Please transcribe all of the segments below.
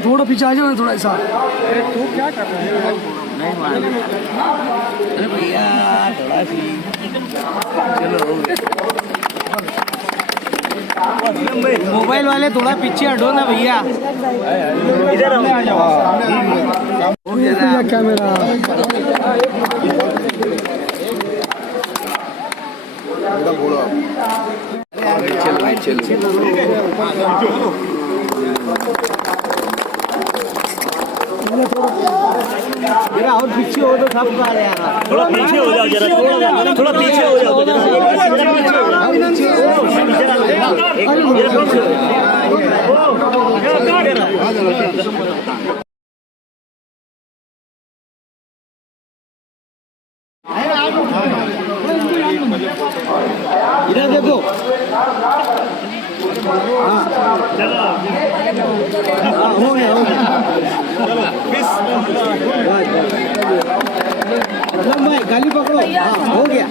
थोड़ा पीछे आ जाओ थोड़ा सा। अरे तू क्या कर रहा है? नहीं मान। अरे भैया थोड़ा सी चलो मोबाइल वाले थोड़ा पीछे हटो ना भैया। इधर आ जाओ। कैमरा चल जरा और पीछे हो तो सब खा रहे हैं। थोड़ा पीछे हो जाओ जरा, थोड़ा पीछे हो जाओ इधर देखो। हो गया भाई गाली पकड़ो। हो गया।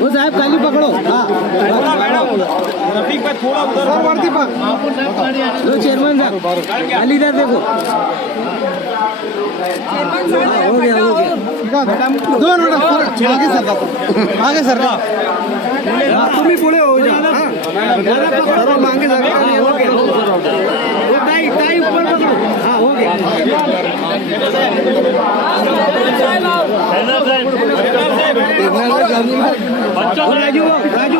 वो साहब गाली पकड़ो। रफीक भाई थोड़ा उधर लो चेयरमैन साहब गाली इधर देखो। हो गया हो गया। दो मिनट आगे सर तुम ही पुढे हो जा। मांगे ताई ऊपर पकड़ो। हाँ हो गया। राजू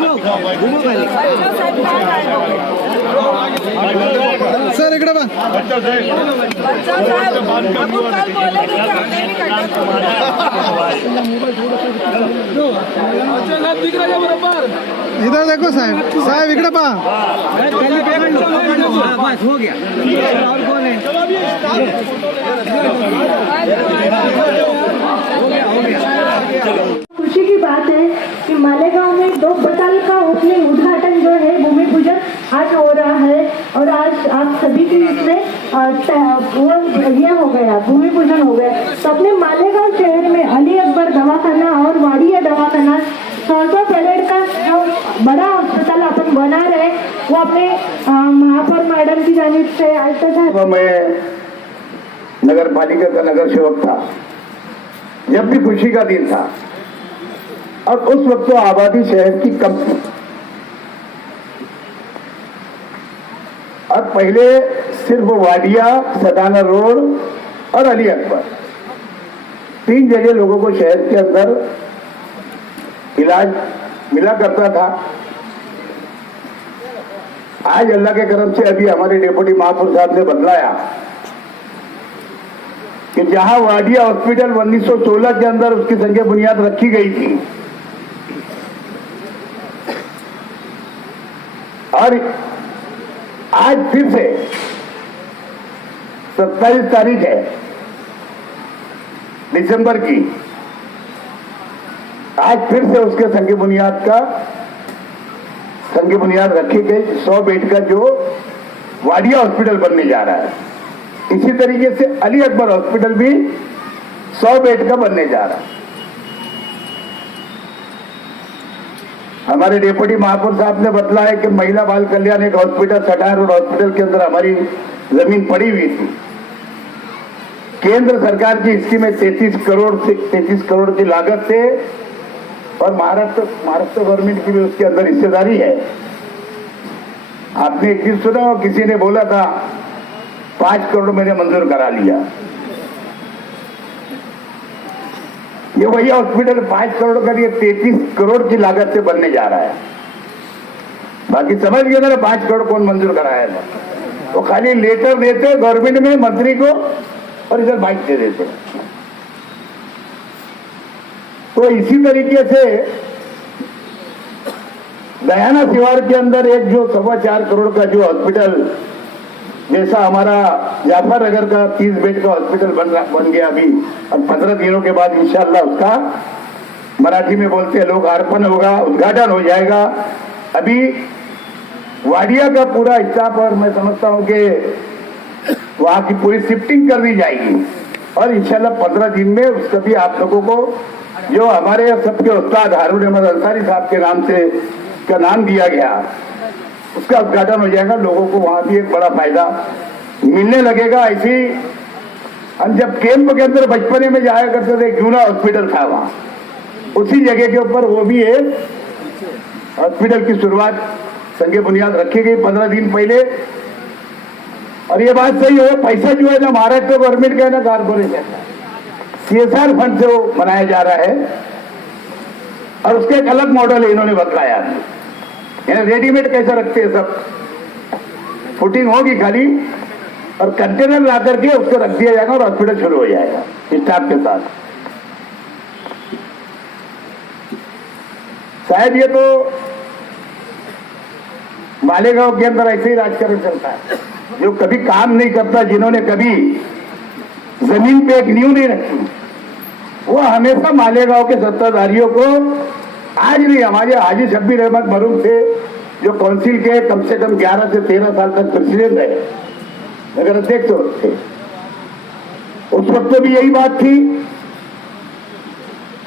घूमो पहले सर इकडे बा। इधर देखो साहेब, साहेब इकडे पहा। बस हो गया। और कौन है? खुशी की बात है कि मालेगांव में 2 बटाल का ओपनिंग उद्घाटन जो है भूमि पूजन आज हो रहा है और आज आप सभी की इसमें ये हो गया, भूमि पूजन हो गया। तो अपने मालेगांव शहर में अली अकबर दवाखाना और वाड़िया दवाखाना सौरभा परेड का जो बड़ा अस्पताल अपन बना रहे वो अपने महापौर मैडम की जानिब से आज तक। मैं नगर पालिका का नगर सेवक था जब भी खुशी का दिन था और उस वक्त तो आबादी शहर की कम थी और पहले सिर्फ वाडिया, सदाना रोड और अली अकबर 3 जगह लोगों को शहर के अंदर इलाज मिला करता था। आज अल्लाह के करम से अभी हमारे डेप्यूटी महापौर साहब ने बदलाया कि जहां वाडिया हॉस्पिटल 1916 के अंदर उसकी संख्या बुनियाद रखी गई थी और आज फिर से 27 तारीख है दिसंबर की, आज फिर से उसके संख्या बुनियाद रखी गई 100 बेड का जो वाडिया हॉस्पिटल बनने जा रहा है। इसी तरीके से अली अकबर हॉस्पिटल भी 100 बेड का बनने जा रहा है। हमारे डेप्यूटी महापौर साहब ने बतलाया कि महिला बाल कल्याण एक हॉस्पिटल सटार रोड हॉस्पिटल के अंदर हमारी जमीन पड़ी हुई थी। केंद्र सरकार की स्कीम में 33 करोड़ की लागत से और महाराष्ट्र गवर्नमेंट की भी उसके अंदर हिस्सेदारी है। आपने एक दिन सुना किसी ने बोला था 5 करोड़ मैंने मंजूर करा लिया। ये वही हॉस्पिटल 5 करोड़ का, ये 33 करोड़ की लागत से बनने जा रहा है। बाकी समझ गए ना 5 करोड़ कौन मंजूर कराया था। वो खाली लेटर देते गवर्नमेंट में मंत्री को और इधर बाइक दे देते। तो इसी तरीके से दयाना शिवार के अंदर एक जो 4.25 करोड़ का जो हॉस्पिटल जैसा हमारा जाफर नगर का 30 बेड का हॉस्पिटल बन गया अभी, और 15 दिनों के बाद इंशाल्लाह उसका मराठी में बोलते हैं लोग अर्पण होगा, उद्घाटन हो जाएगा। अभी वाडिया का पूरा स्टाफ और मैं समझता हूं कि वहां की पूरी शिफ्टिंग कर दी जाएगी और इंशाल्लाह 15 दिन में उसका भी आप लोगों को जो हमारे सबके उस्ताद हारून अहमद अंसारी साहब के नाम से का नाम दिया गया उसका उद्घाटन हो जाएगा। लोगों को वहां भी एक बड़ा फायदा मिलने लगेगा। ऐसी हम जब कैंप के अंदर बचपने में जाया करते थे, जूना हॉस्पिटल था वहां, उसी जगह के ऊपर वो भी एक हॉस्पिटल की शुरुआत संगे बुनियाद रखी गई 15 दिन पहले। और ये बात सही है, पैसा जो है ना महाराष्ट्र गवर्नमेंट का है ना कॉर्पोरेशन CSR फंड से वो बनाया जा रहा है और उसका एक अलग मॉडल है इन्होंने बताया। यानी रेडीमेड कैसा रखते हैं, सब फुटिंग होगी खाली और कंटेनर ला करके उसको रख दिया जाएगा और हॉस्पिटल शुरू हो जाएगा स्टाफ के साथ। शायद ये तो मालेगांव के अंदर ऐसे ही राजकारण चलता है, जो कभी काम नहीं करता, जिन्होंने कभी जमीन पे एक नींव नहीं रखी, वो हमेशा मालेगांव के सत्ताधारियों को, आज नहीं हमारे हाजी शब्बीर अहमद मरूम थे जो काउंसिल के कम से कम 11 से 13 साल तक प्रेसिडेंट रहे, नगर अध्यक्ष थे, उस वक्त भी यही बात थी।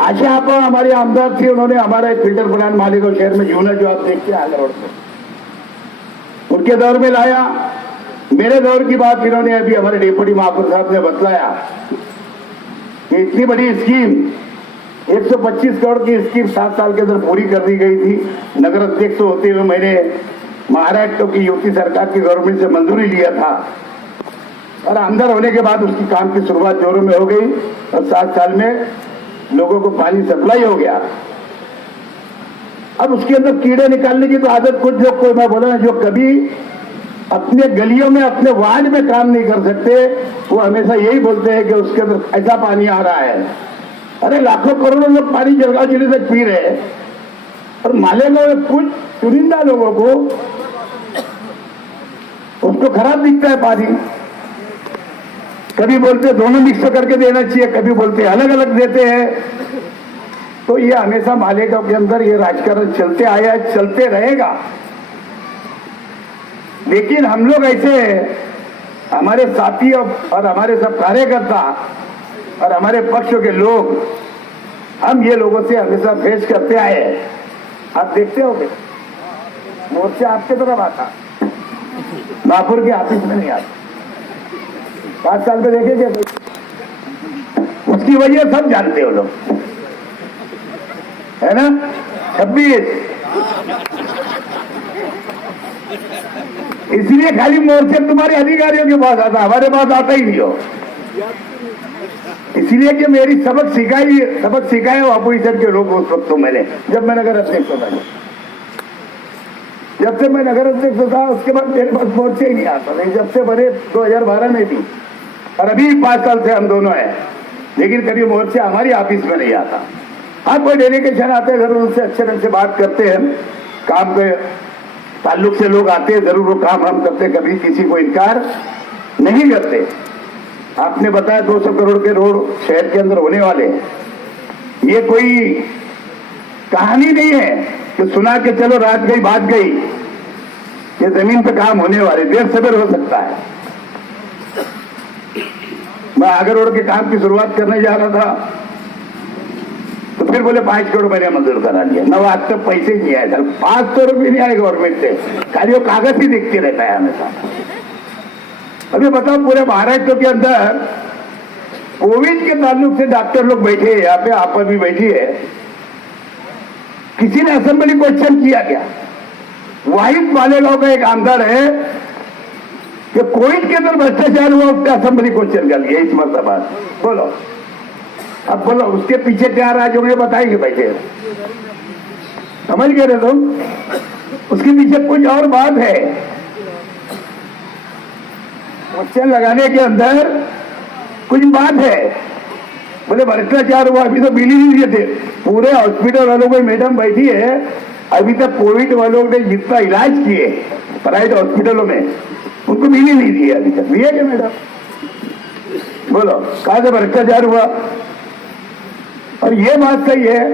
आशा आपा हमारे आमदार थे, उन्होंने हमारा एक फिल्टर प्लांट मालेगांव शहर में जूना जो आप देखते हैं आगर रोड में, उनके दौर में लाया। मेरे दौर की बात इन्होंने अभी हमारे डिप्टी महापौर साहब ने बतलाया कि इतनी बड़ी स्कीम 125 करोड़ की स्कीम 7 साल के अंदर पूरी कर दी गई थी। नगर अध्यक्ष होते हुए मैंने महाराष्ट्र की यूपी सरकार की गवर्नमेंट से मंजूरी लिया था और आमदार होने के बाद उसकी काम की शुरुआत जोरों में हो गई और 7 साल में लोगों को पानी सप्लाई हो गया। अब उसके अंदर कीड़े निकालने की तो आदत कुछ लोग को मैं बोला जो कभी अपने गलियों में अपने वार्ड में काम नहीं कर सकते, वो हमेशा यही बोलते हैं कि उसके अंदर ऐसा पानी आ रहा है। अरे लाखों करोड़ों लोग पानी जलगांव जिले तक पी रहे हैं और मालेगांव में कुछ चुनिंदा लोगों को उसको खराब दिखता है पानी। कभी बोलते दोनों मिक्स करके देना चाहिए, कभी बोलते अलग अलग देते हैं। तो ये हमेशा मालेगांव के अंदर ये राजकारण चलते आया है, चलते रहेगा। लेकिन हम लोग ऐसे हमारे साथी और हमारे सब कार्यकर्ता और हमारे पक्ष के लोग, हम ये लोगों से हमेशा फेस करते आए हैं। आप देखते हो मोर्चा आपके तरफ आता, महापुर के ऑफिस में नहीं आता। 5 साल में देखेंगे, उसकी वजह सब जानते हो लोग, है ना। 26 इसलिए खाली मोर्चे तुम्हारे अधिकारियों के पास आता, हमारे पास आता ही नहीं हो। इसलिए कि मेरी सबक सिखाए अपोजिशन के लोग उस वक्त। तो मैंने जब मैं नगर अध्यक्ष था, जब से मैं नगर अध्यक्ष था उसके बाद मेरे पास मोर्चे ही नहीं आता नहीं, जब से बने 2012 में भी और अभी 5 साल से हम दोनों हैं, लेकिन कभी मोर्चा हमारी ऑफिस में नहीं आता। हाँ, कोई डेलीगेशन आते हैं जरूर, उनसे अच्छे ढंग से बात करते हैं, काम के ताल्लुक से लोग आते हैं, जरूर वो काम हम करते, कभी किसी को इनकार नहीं करते। आपने बताया 200 करोड़ के रोड शहर के अंदर होने वाले, ये कोई कहानी नहीं है कि सुना के चलो रात गई बात गई। ये जमीन पे काम होने वाले, देर सवेर हो सकता है। मैं आगर रोड के काम की शुरुआत करने जा रहा था तो फिर बोले 5 करोड़ मैंने मंजूर करा दिया। न आज तक पैसे ही नहीं आए सर, 500 रुपये नहीं आए गवर्नमेंट से, खाली वो कागज ही दिखते रहता है हमेशा। अभी बताओ पूरे महाराष्ट्र के अंदर कोविड के ताल्लुक से डॉक्टर लोग बैठे हैं, यहाँ पे आप भी बैठी है, किसी ने असेंबली क्वेश्चन किया क्या? वाहिद मालेगांव का एक आमदार है कि कोविड के अंदर भ्रष्टाचार हुआ, उसने असेंबली क्वेश्चन कर लिया इस मरतबा। बोलो अब बोलो उसके पीछे क्या राज होंगे बताएंगे बैठे, समझ गए रे तुम? उसके पीछे कुछ और बात है। क्वेश्चन लगाने के अंदर कुछ बात है। बोले भ्रष्टाचार हुआ, अभी तो बिल ही नहीं दिए थे। पूरे हॉस्पिटल वालों को मैडम बैठी है, अभी तक कोविड वालों ने जितना इलाज किए प्राइवेट हॉस्पिटलों में, उनको बिल ही नहीं दिए अभी तक। दिए क्या मैडम? बोलो कहां से भ्रष्टाचार हुआ? और ये बात सही है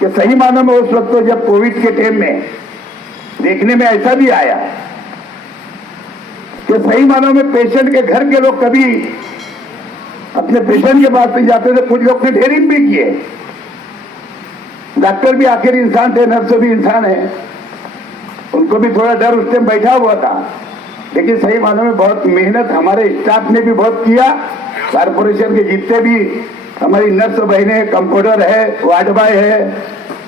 कि सही मानों में उस वक्त तो जब कोविड के टाइम में देखने में ऐसा भी आया कि सही मानों में पेशेंट के घर के लोग कभी अपने पेशेंट के पास नहीं जाते थे, कुछ लोग ने ढेरिंग भी किए। डॉक्टर भी आखिर इंसान थे, नर्स भी इंसान है, उनको भी थोड़ा डर उस टाइम बैठा हुआ था। लेकिन सही मानों में बहुत मेहनत हमारे स्टाफ ने भी बहुत किया। कारपोरेशन के जितने भी हमारी नर्स बहनें, कंपाउंडर है, वार्ड बॉय है,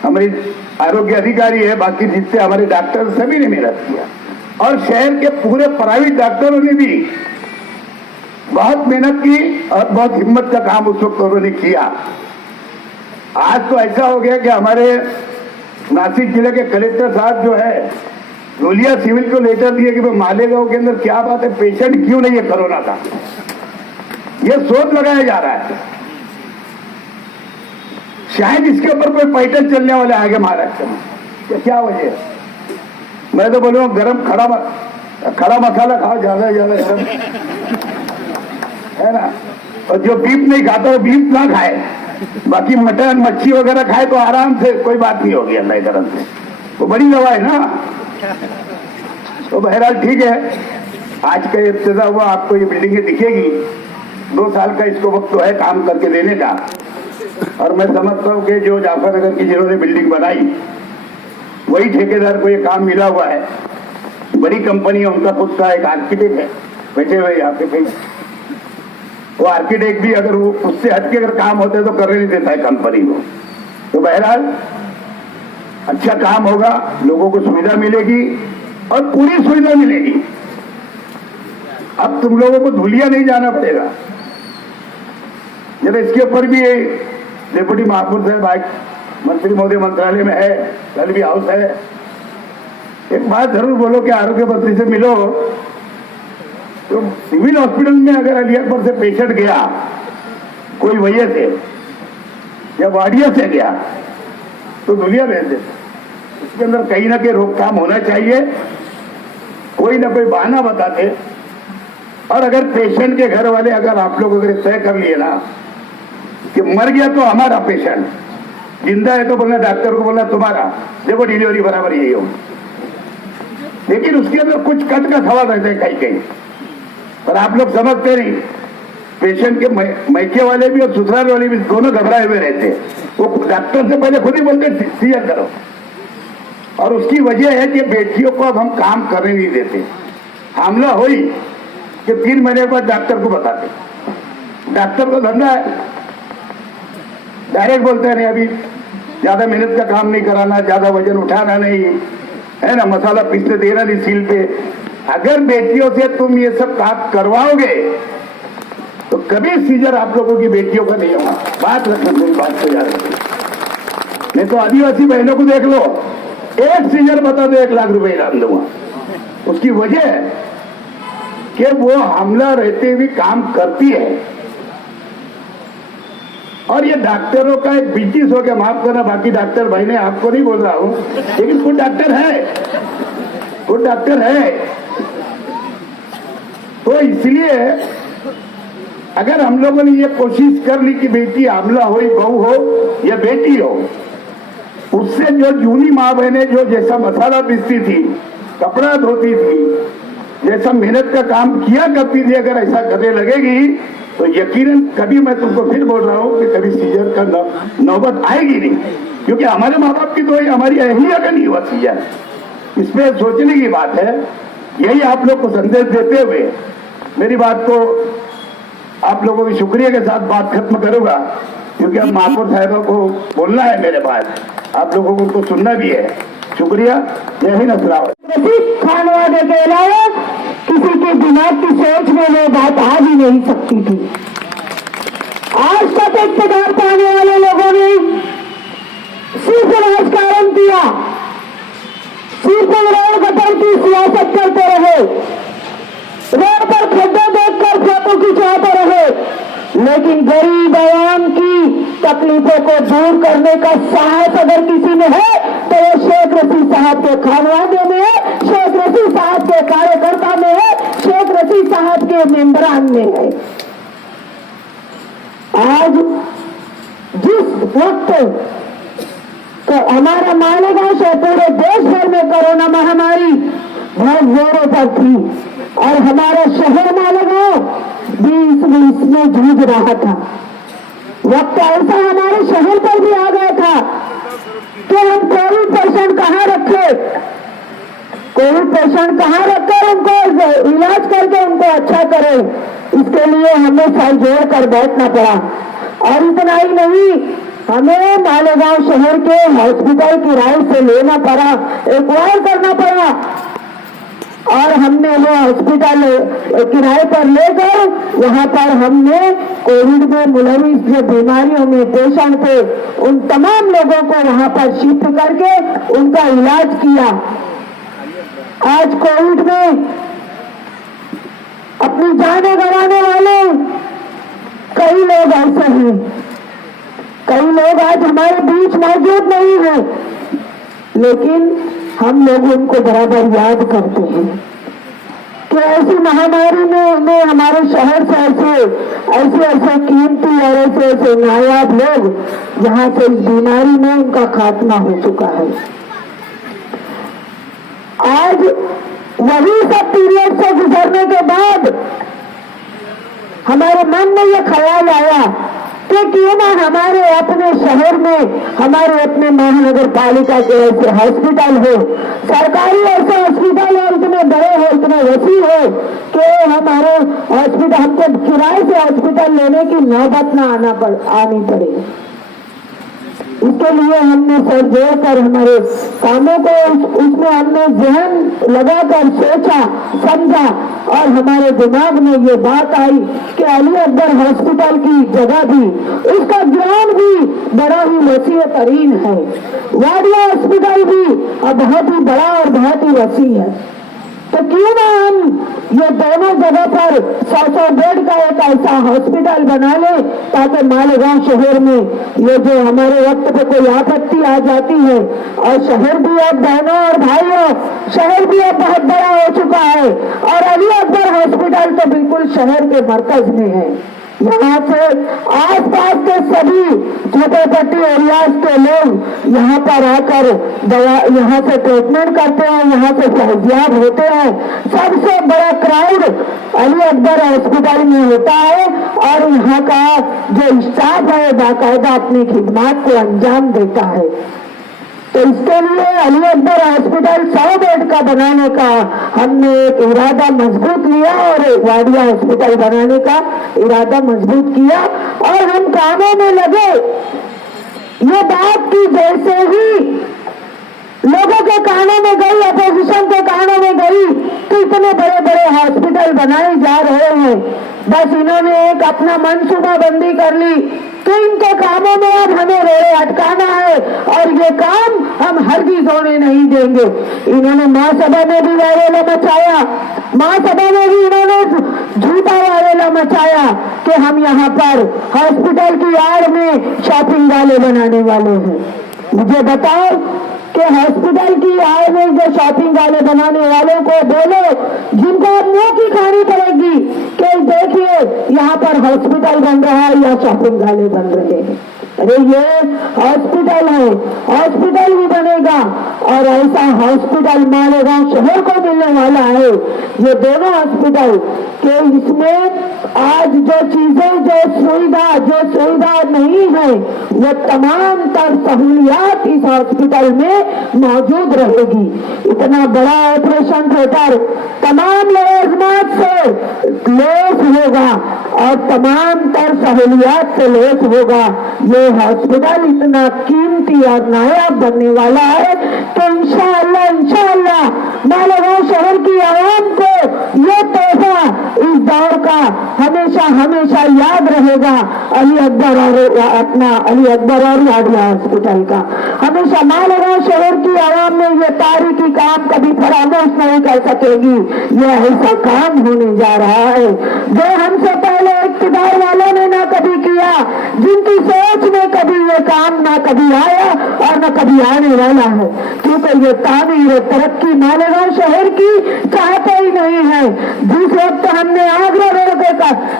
हमारी आरोग्य अधिकारी है, बाकी जितने हमारे डॉक्टर सभी ने मेहनत किया। और शहर के पूरे प्राइवेट डॉक्टरों ने भी बहुत मेहनत की और बहुत हिम्मत का काम उस वक्त उन्होंने किया। आज तो ऐसा हो गया कि हमारे नासिक जिले के कलेक्टर साहब जो है, धुलिया सिविल को लेटर दिए कि मालेगांव के अंदर क्या बात है, पेशेंट क्यों नहीं है कोरोना का, ये शोध लगाया जा रहा है। शायद इसके ऊपर कोई पैटर्न चलने वाले आगे महाराष्ट्र में, क्या वजह है? मैं तो बोलूँ गरम खड़ा मसाला खाओ, ज्यादा ज्यादा गरम, है ना। और जो बीफ नहीं खाता वो बीफ ना खाए, बाकी मटन मच्छी वगैरह खाए तो आराम से, कोई बात नहीं होगी अल्लाह की तरफ से, वो बड़ी दवा है ना। तो बहरहाल ठीक है, आज का इब्तिदा हुआ, आपको ये बिल्डिंगें दिखेगी। 2 साल का इसको वक्त तो है काम करके देने का। और मैं समझता हूँ कि जो जाफर नगर की जिन्होंने बिल्डिंग बनाई, वही ठेकेदार को ये काम मिला हुआ है। बड़ी कंपनी है, उनका खुद का एक आर्किटेक्ट है बैठे हुए यहाँ पे कहीं। वो आर्किटेक्ट भी अगर वो उससे हटके अगर काम होते तो करने नहीं देता है कंपनी को। तो बहरहाल अच्छा काम होगा, लोगों को सुविधा मिलेगी और पूरी सुविधा मिलेगी। अब तुम लोगों को धुलिया नहीं जाना पड़ेगा। जरा इसके ऊपर भी डिप्टी महापौर साहब मंत्री महोदय मंत्रालय में है, कल भी हाउस है, एक बात जरूर बोलो कि आरोग्य मंत्री से मिलो। तो सिविल हॉस्पिटल में अगर अलियापुर से पेशेंट गया कोई वजह से या वाडिया से गया तो धुलिया भेज देते। इसके अंदर कहीं ना कहीं रोकथाम होना चाहिए, कोई ना कोई बहाना बताते। और अगर पेशेंट के घर वाले अगर आप लोग अगर तय कर लिए ना कि मर गया तो हमारा पेशेंट, जिंदा है तो बोलना डॉक्टर को, बोलना तुम्हारा, देखो डिलीवरी बराबर यही हो। लेकिन उसके अंदर कुछ कट का सवाल रहता है कहीं कहीं, पर आप लोग समझते नहीं। पेशेंट के मैके वाले भी और ससुराल वाले भी दोनों घबराए हुए रहते हैं। वो डॉक्टर से पहले खुद ही बोलते सीजर करो। और उसकी वजह है कि बेटियों को अब हम काम करने नहीं देते। हमला हुई कि 3 महीने के बाद डॉक्टर को बताते। डॉक्टर को धंधा है, डायरेक्ट बोलते हैं नहीं अभी ज्यादा मेहनत का काम नहीं कराना, ज्यादा वजन उठाना नहीं है ना, मसाला पीसने देना नहीं सील पे। अगर बेटियों से तुम ये सब काम करवाओगे तो कभी सीजर आप लोगों की बेटियों का नहीं होगा। बात रखना, मेरी बात को याद रखना। नहीं तो आदिवासी बहनों को देख लो, एक सीजर बता दो 1 लाख रुपए इनाम दूंगा। उसकी वजह है कि वो हमला रहते हुए काम करती है। और ये डॉक्टरों का एक बिजनेस हो गया, माफ करना बाकी डॉक्टर भाई ने, आपको नहीं बोल रहा हूं, लेकिन कुछ डॉक्टर है, कुछ डॉक्टर है। तो इसलिए अगर हम लोगों ने ये कोशिश कर ली कि बेटी हमला हो, बहू हो या बेटी हो, उससे जो जूनी माँ बहने जो जैसा मसाला पीसती थी, कपड़ा धोती थी, जैसा मेहनत का काम किया करती थी, अगर ऐसा करने लगेगी तो यकीनन कभी, मैं तुमको फिर बोल रहा हूं कि कभी सीजर का नौबत आएगी नहीं। क्योंकि हमारे माँ बाप की तो हमारी अहलिया का नहीं हुआ सीजर। इसमें सोचने की बात है। यही आप लोग को संदेश देते हुए मेरी बात को आप लोगों के शुक्रिया के साथ बात खत्म करूंगा, क्योंकि अब महापौर साहिबा को बोलना है मेरे पास, आप लोगों को उनको सुनना भी है। शुक्रिया, जय हिंद, अस्सलाम वालेकुम। खानवादे के अलावा किसी के दिमाग की सोच में वो बात आ भी नहीं सकती थी। आज तक इक़्तिदार पाने वाले लोगों ने सिर्फ राजकारण किया, सिर्फ रोड गटर की सियासत करते रहे, रोड पर खड्डे देखकर फोटो खिंचवाते रहे, लेकिन गरीब आवाम की तकलीफों को दूर करने का साहस अगर किसी में है तो वो शेख रशीद साहब के खानवादे में है, शेख रशीद साहब के कार्यकर्ता में है, शेख रशीद साहब के मेंबरान में है। आज जिस वक्त तो हमारा मालेगांव से पूरे देश भर में कोरोना महामारी बहुत जोरों पर थी और हमारा शहर मालेगांव भी इस भी इसमें जूझ रहा था। वक्त ऐसा हमारे शहर पर भी आ गया था कि हम कोविड पेशेंट कहाँ रखे, कोविड पेशेंट कहाँ रखकर उनको इलाज करके उनको अच्छा करें, इसके लिए हमें सर जोड़ कर बैठना पड़ा। और इतना ही नहीं, हमें मालेगांव शहर के हॉस्पिटल किराए से लेना पड़ा, एक्वायर करना पड़ा, और हमने वो हॉस्पिटल किराए पर लेकर वहां पर हमने कोविड में मुलविस जो बीमारियों में पेशेंट थे उन तमाम लोगों को वहां पर शिफ्ट करके उनका इलाज किया। आज कोविड में अपनी जानें गंवाने वाले कई लोग ऐसे हैं, कई लोग आज हमारे बीच मौजूद नहीं है, लेकिन हम लोग उनको बराबर याद करते हैं कि ऐसी महामारी में हमारे शहर से ऐसे कीमती और ऐसे नायाब लोग यहाँ से इस बीमारी में उनका खात्मा हो चुका है। आज वही सब पीरियड से गुजरने के बाद हमारे मन में यह ख्याल आया कि क्यों ना हमारे अपने शहर में, हमारे अपने महानगर पालिका के ऐसे हॉस्पिटल हो, सरकारी ऐसे हॉस्पिटल हो, इतने बड़े हो, इतने वसी हो कि हमारे हॉस्पिटल, हमको किराए से हॉस्पिटल लेने की नौबत ना आनी पड़े। इसके लिए हमने सर जोड़कर हमारे कामों को उसमें हमने ध्यान लगाकर सोचा समझा, और हमारे दिमाग में ये बात आई कि अली अकबर हॉस्पिटल की जगह भी, उसका ग्राउंड भी बड़ा ही वसीय तरीन है, वाडिया हॉस्पिटल भी बहुत ही बड़ा और बहुत ही वसी है, तो क्यों ना हम ये दोनों जगह पर 100 बेड का एक ऐसा हॉस्पिटल बना ले ताकि मालेगांव शहर में ये जो हमारे वक्त पे कोई आपत्ति आ जाती है, और शहर भी अब बहनों और भाइयों, शहर भी अब बहुत बड़ा हो चुका है, और अली अकबर हॉस्पिटल तो बिल्कुल शहर के मरकज में है। यहाँ से आसपास के सभी छोटे पट्टी एरियाज के लोग यहाँ पर आकर दवा, यहाँ से ट्रीटमेंट करते हैं, यहाँ से सहजियाब होते हैं। सबसे बड़ा क्राउड अली अकबर हॉस्पिटल में होता है, और यहाँ का जो स्टाफ है बाकायदा अपनी खिदमत को अंजाम देता है। तो इसके लिए अली अकबर हॉस्पिटल 100 बेड का बनाने का हमने एक इरादा मजबूत लिया, और वाडिया हॉस्पिटल बनाने का इरादा मजबूत किया, और हम कामों में लगे। ये बात की जैसे ही लोगों के कानों में गई, अपोजिशन के कानों में गई कि इतने बड़े बड़े हॉस्पिटल बनाए जा रहे हैं, बस इन्होंने एक अपना मनसूबा बंदी कर ली कि इनके कामों में अब हमें रोड़े अटकाना है, और ये काम हम हरगिज़ होने नहीं देंगे। इन्होंने महासभा में भी वायरल मचाया, महासभा में भी इन्होंने झूठा वायरल मचाया कि हम यहाँ पर हॉस्पिटल की आड़ में शॉपिंग वाले बनाने वाले हैं। मुझे बताओ कि हॉस्पिटल की आय में जो शॉपिंग वाले बनाने वालों को बोलो, जिनको अब मुंह की खानी पड़ेगी कि देखिए यहाँ पर हॉस्पिटल बन रहा है या शॉपिंग वाले बन रहे हैं। अरे ये हॉस्पिटल है, हॉस्पिटल भी बनेगा, और ऐसा हॉस्पिटल मालेगांव शहर को मिलने वाला है। ये दोनों हॉस्पिटल के इसमें आज जो चीजें, जो सुविधा नहीं है, वो तमाम तर सहूलियात इस हॉस्पिटल में मौजूद रहेगी। इतना बड़ा ऑपरेशन थिएटर तमाम लवाजमात से लैस होगा और तमाम तर सहूलियात से लैस होगा। ये हॉस्पिटल इतना कीमती और नायाब बनने वाला है तो इंशाअल्लाह मालेगांव शहर की आवाम को ये तोहफा इस दौर का हमेशा याद रहेगा। अली अकबर और वाडिया हॉस्पिटल का हमेशा मालेगांव शहर की आवाम में ये तारीखी काम कभी फरामोश नहीं कर सकेगी। यह ऐसा काम होने जा रहा है जो हमसे पहले इक़्तिदार वालों ने ना कभी किया, जिनकी सोच में कभी ये काम ना कभी आया और न कभी आने वाला है, क्योंकि ये तामीर तरक्की मालेगांव शहर की चाहते ही नहीं है। जिस वक्त हमने आगरा रोड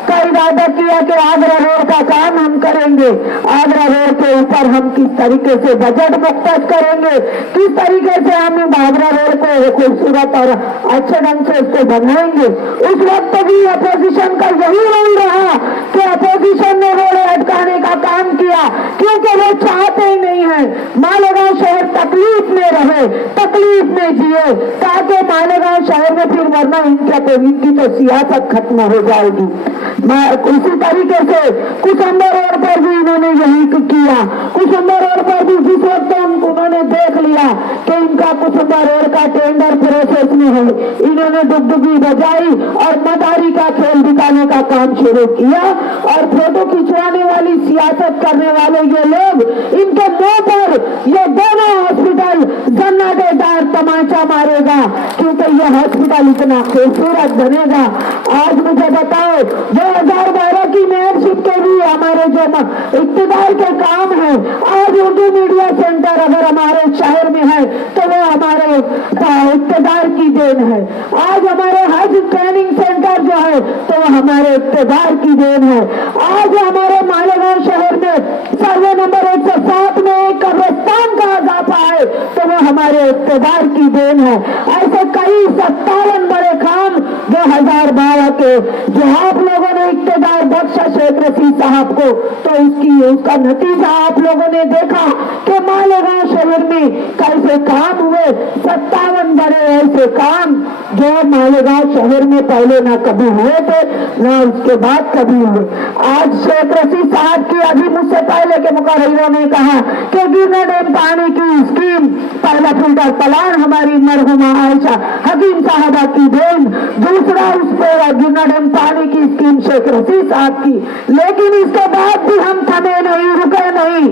का इरादा किया कि आगरा रोड का काम हम करेंगे, आगरा रोड के ऊपर हम किस तरीके से बजट मुख्तस करेंगे, किस तरीके से हम आगरा रोड को खूबसूरत और अच्छे ढंग से उसको बनाएंगे, उस वक्त भी अपोजिशन का यही रोल रहा तो इनकी तो सियासत खत्म हो जाएगी। उसी तरीके से कुसुम्बर रोड पर भी इन्होंने यही किया। कुसुम्बर रोड पर भी जिस वक्त उन्होंने देख लिया कि इनका कुसुम्बर रोड का टेंडर प्रोसेस में है, इन्होंने डुगडुगी बजाई और मदारी का खेल दिखाने का काम शुरू किया। और फोटो खिंचवाने वाली सियासत करने वाले ये लोग, इनके मुंह पर ये दोनों हॉस्पिटल जन्नतेदार तमाचा मारेगा, क्योंकि ये हॉस्पिटल इतना खूबसूरत बनेगा। आज मुझे बताओ, 2012 की मेयरशिप के भी हमारे जो इक्तिदार के काम है, आज उर्दू मीडिया सेंटर अगर हमारे शहर में है तो वो हमारे इक्तिदार की देन है। आज हमारे हज ट्रेनिंग सेंटर जो है तो वो हमारे इक्तिदार की देन है। आज हमारे मालेगांव शहर में सर्वे नंबर 107 में एक कब्रिस्तान का इजाफा है तो वो हमारे इक्तिदार की देन है। ऐसे कई 57 बड़े काम 2012 के जो आप लोगों ने इक्तिदार बख्शा शेख रशीद साहब को, तो उसका नतीजा आप लोगों ने देखा कि मालेगांव शहर में कैसे काम हुए। 57 बड़े ऐसे काम जो मालेगांव शहर में पहले ना कभी हुए थे ना उसके बाद कभी हुए। आज शेख रशीद साहब की, अभी मुझसे पहले के मुकर्ररों ने कहा कि गिरना डैम पानी की स्कीम, पहला फिल्टर प्लान हमारी मरहुमा आयशा हकीम साहबा की देन, दूसरा उस पर गिरना डैम पानी की स्कीम शेख रशीद साहब की। लेकिन इसके बाद भी हम थमे नहीं, रुके नहीं।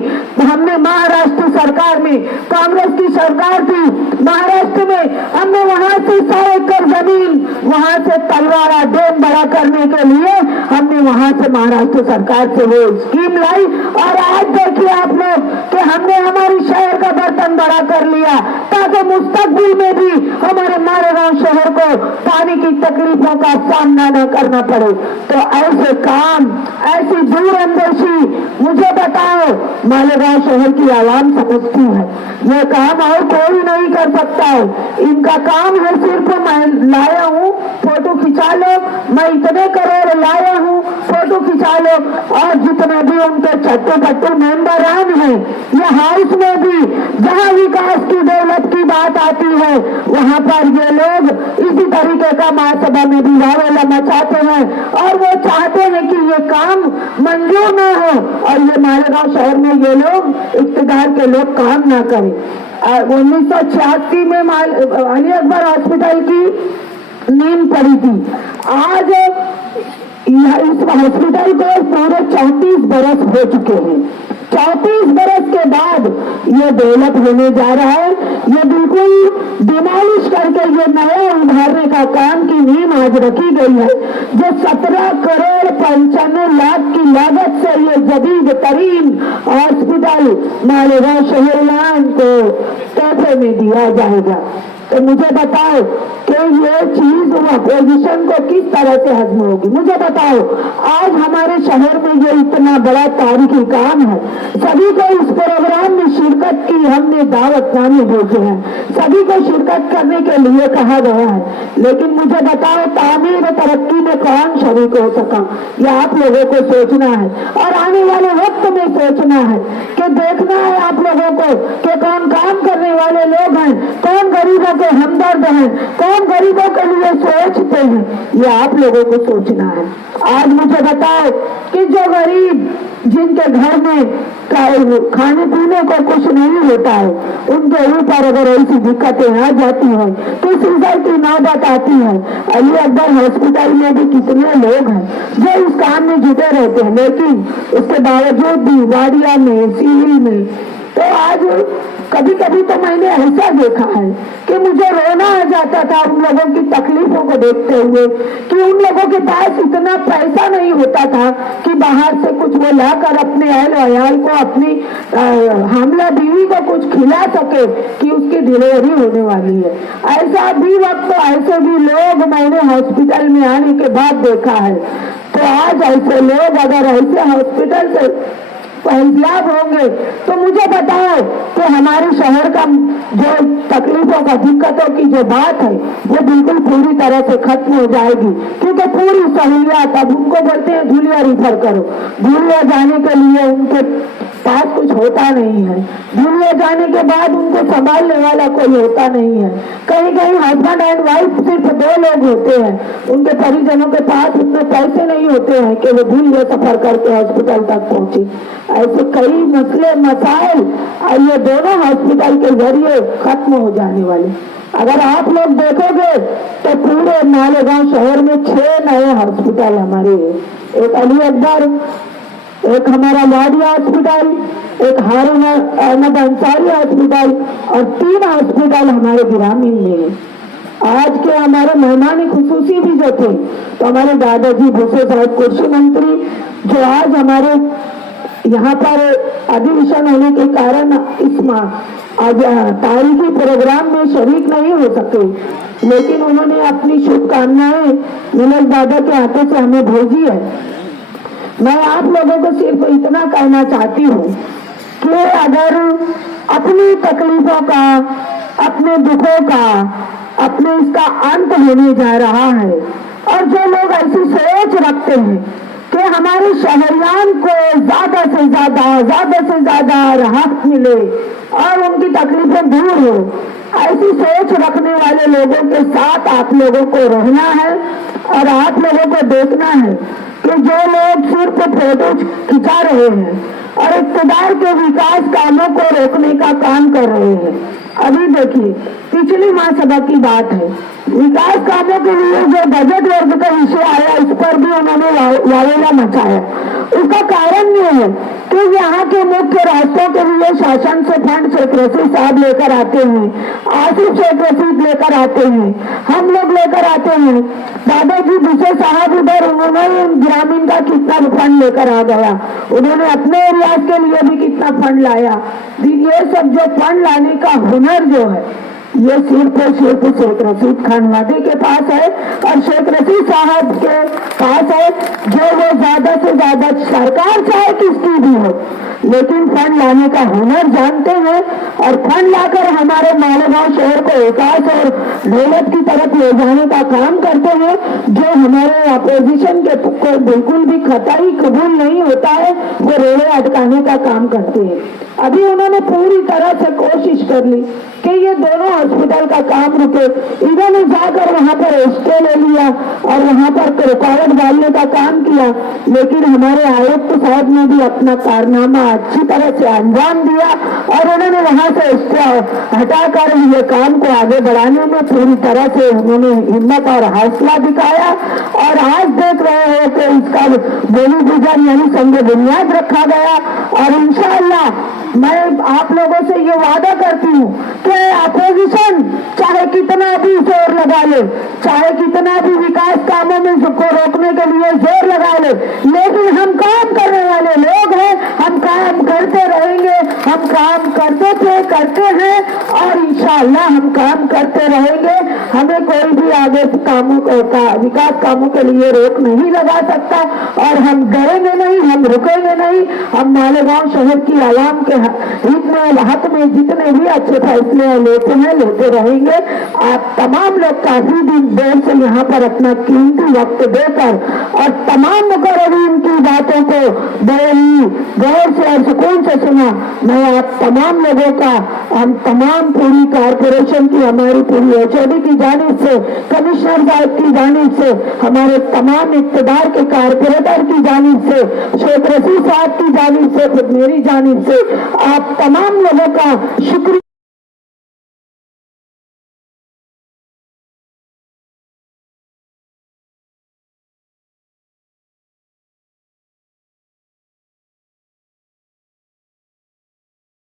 हमने महाराष्ट्र सरकार में, कांग्रेस की सरकार थी महाराष्ट्र में, हमने वहां से 100 एकड़ जमीन, वहां से तलवारा डैम बड़ा करने के लिए हमने वहां से महाराष्ट्र सरकार से वो स्कीम लाई। और आज देखिए आप लोग कि हमने हमारी शहर का बर्तन बड़ा कर लिया ताकि मुस्तकबिल में भी हमारे मालेगांव शहर को पानी की तकलीफों का सामना न करना पड़े। तो ऐसे काम, ऐसी दूरअंदेशी, मुझे बताओ, मालेगांव शहर की आवाम समझती है। ये काम और कोई नहीं कर सकता है। इनका काम है सिर्फ मैं लाया हूँ, फोटो खिंचा लो, मैं इतने करोड़ लाया हूँ, फोटो खिंचा लो। और जितने भी उनके छट्टे पट्टे मेंबरान हैं, ये हाउस में भी जहाँ विकास की, डेवलप की बात आती है, वहाँ पर ये लोग इसी तरीके का महासभा में भी हवाला मचाते हैं और वो चाहते हैं कि ये काम मंजूर न हो और ये मालेगांव शहर में ये लोग, इक्तिदार के लोग काम ना करें। 1986 में अली अकबर हॉस्पिटल की नींव पड़ी थी। आज इस हॉस्पिटल को पूरे 34 बरस हो चुके हैं। 34 बरस के बाद ये डेवलप होने जा रहा है। ये बिल्कुल डिमोलिश करके ये नया उभारने का काम की नींव आज रखी गई है, जो 17 करोड़ 95 लाख की लागत से ये जदीद तरीन हॉस्पिटल मालेगांव शहर को तोहफे में दिया जाएगा। तो मुझे बताओ कि ये चीज अपोजिशन को किस तरह से हजम होगी। मुझे बताओ, आज हमारे शहर में ये इतना बड़ा तारीखी काम है, सभी को इस प्रोग्राम में शिरकत की हमने दावतनामे भेजे हैं, सभी को शिरकत करने के लिए कहा गया है। लेकिन मुझे बताओ, तामीर और तरक्की में कौन शरीक हो सका, यह आप लोगों को सोचना है और आने वाले वक्त में सोचना है कि देखना है आप लोगों को कि कौन काम करने वाले लोग हैं, कौन गरीबों के हमदर्द हैं, कौन गरीबों के लिए सोचते हैं, ये आप लोगों को सोचना है। आज मुझे बताओ कि जो गरीब, जिनके घर में खाने पीने को कुछ नहीं होता है, उनके ऊपर अगर ऐसी दिक्कतें आ जाती हैं, किस रिजल्ट की नौबत आती है। अली अकबर हॉस्पिटल में भी कितने लोग हैं जो इस काम में जुटे रहते हैं, लेकिन उसके बावजूद भी वाडिया में, सीरी में, तो आज कभी कभी तो मैंने ऐसा देखा है कि मुझे रोना आ जाता था उन लोगों की तकलीफों को देखते हुए कि उन लोगों के पास इतना पैसा नहीं होता था कि बाहर से कुछ वो लाकर अपने अहल वयाल को, अपनी हामला बीवी को कुछ खिला सके कि उसकी डिलीवरी होने वाली है। ऐसा भी वक्त, ऐसे भी लोग मैंने हॉस्पिटल में आने के बाद देखा है। तो आज ऐसे लोग अगर ऐसे हॉस्पिटल से फैसलाब होंगे तो मुझे बताओ कि हमारे शहर का जो तकलीफों का, दिक्कतों की जो बात है वो बिल्कुल पूरी तरह से खत्म हो जाएगी, क्योंकि पूरी सहूलियात, अब उनको बोलते हैं धुलिया रिफर करो, धुलिया जाने के लिए उनके पास कुछ होता नहीं है। दुनिया जाने के बाद उनको संभालने वाला कोई होता नहीं है। कहीं कहीं हस्बैंड एंड वाइफ सिर्फ 2 लोग होते हैं, उनके परिजनों के पास उतने पैसे नहीं होते हैं कि वो दिन में सफर करके हॉस्पिटल तक पहुंचे। ऐसे कई मसले मसाइल ये दोनों हॉस्पिटल के जरिए खत्म हो जाने वाले। अगर आप लोग देखोगे तो पूरे मालेगांव शहर में 6 नए हॉस्पिटल हमारे हैं। एक अली अकबर, एक हमारा वाडिया हॉस्पिटल, एक हारून अहमद अंसारी हॉस्पिटल और 3 हॉस्पिटल हमारे ग्रामीण में है। आज के हमारे मेहमान खुसूसी भी जो थे तो हमारे दादाजी भूसे साहब कृषि मंत्री, जो आज हमारे यहाँ पर अधिवेशन होने के कारण इस आज तारीखी प्रोग्राम में शरीक नहीं हो सके, लेकिन उन्होंने अपनी शुभकामनाएं विनोद दादा के हाथों से हमें भेजी है। मैं आप लोगों को सिर्फ इतना कहना चाहती हूँ कि अगर अपनी तकलीफों का, अपने दुखों का, अपने इसका अंत होने जा रहा है और जो लोग ऐसी सोच रखते हैं कि हमारे शहरियान को ज्यादा से ज्यादा राहत मिले और उनकी तकलीफें दूर हो, ऐसी सोच रखने वाले लोगों के साथ आप लोगों को रहना है और आप लोगों को देखना है कि जो लोग सिर्फ फोटो खिंचा रहे हैं और इक़्तिदार के विकास कामों को रोकने का काम कर रहे हैं। अभी देखिए, पिछली महासभा की बात है, विकास कामों के लिए जो बजट वर्ग का विषय आया, इस पर भी उन्होंने वावेला मचाया। उसका कारण ये है कि यहाँ के मुख्य रास्तों के लिए शासन से फंड शेख रशीद साहब लेकर आते हैं, आसिफ शेख रशीद लेकर आते हैं, हम लोग लेकर आते हैं, दादाजी भूसे साहब उधर उन्होंने ग्रामीण का कितना फंड लेकर आ गया, उन्होंने अपने एरिया के लिए भी कितना फंड लाया। ये सब जो फंड लाने का हुनर जो है ये सिर्फ शेख रशीद खान वादी के पास है और शेख रशीद साहब के पास है, जो वो ज्यादा से ज्यादा सरकार चाहे किसकी भी हो, लेकिन फंड लाने का हुनर जानते हैं और फंड लाकर हमारे मालेगांव शहर को विकास और दौलत की तरफ ले जाने का काम करते हैं, जो हमारे अपोजिशन के को बिल्कुल भी कतई कबूल नहीं होता है, वो रेले अटकाने का काम करते हैं। अभी उन्होंने पूरी तरह से कोशिश कर ली कि ये दोनों हॉस्पिटल का काम रुके, इन्होंने जाकर वहां पर स्टे ले लिया और वहां पर रुकावट डालने का काम किया, लेकिन हमारे आयुक्त साहब ने भी अपना कारनामा अच्छी तरह से अंजाम दिया और उन्होंने वहां से स्टे हटाकर ये काम को आगे बढ़ाने में पूरी तरह से उन्होंने हिम्मत और हौसला दिखाया और आज देख रहे हो कि इसका बोली गुजर यानी संग बुनियाद रखा गया और इंशाअल्लाह मैं आप लोगों से ये वादा करती हूँ कि अपोजिशन चाहे कितना भी जोर लगा ले, चाहे कितना भी विकास कामों में को रोकने के लिए जोर लगा ले, लेकिन हम काम करने वाले लोग हैं, हम काम करते रहेंगे, हम काम करते थे, करते हैं और इंशाअल्लाह हम काम करते रहेंगे। हमें कोई भी आगे कामों का विकास कामों के लिए रोक नहीं लगा सकता और हम डरेंगे नहीं, हम रुकेंगे नहीं। हम मालेगांव शहर की आवाम के हित में हक में जितने भी अच्छे फैसले लेते हैं, लेते रहेंगे। आप तमाम लोग काफी दिन देर से यहाँ पर अपना कीमती वक्त देकर और तमाम मुकर्ररीन की बातों को बड़े ही गौर से और सुकून से सुना। मैं आप तमाम लोगों का, हम तमाम पूरी कारपोरेशन की, हमारी पूरी HOD की जानिब से, कमिश्नर साहब की जानिब से, हमारे तमाम इक़्तिदार के कारपोरेटर की जानिब से, शेख रशीद साहब की जानिब से, खुद मेरी जानिब से आप तमाम लोगों का शुक्रिया।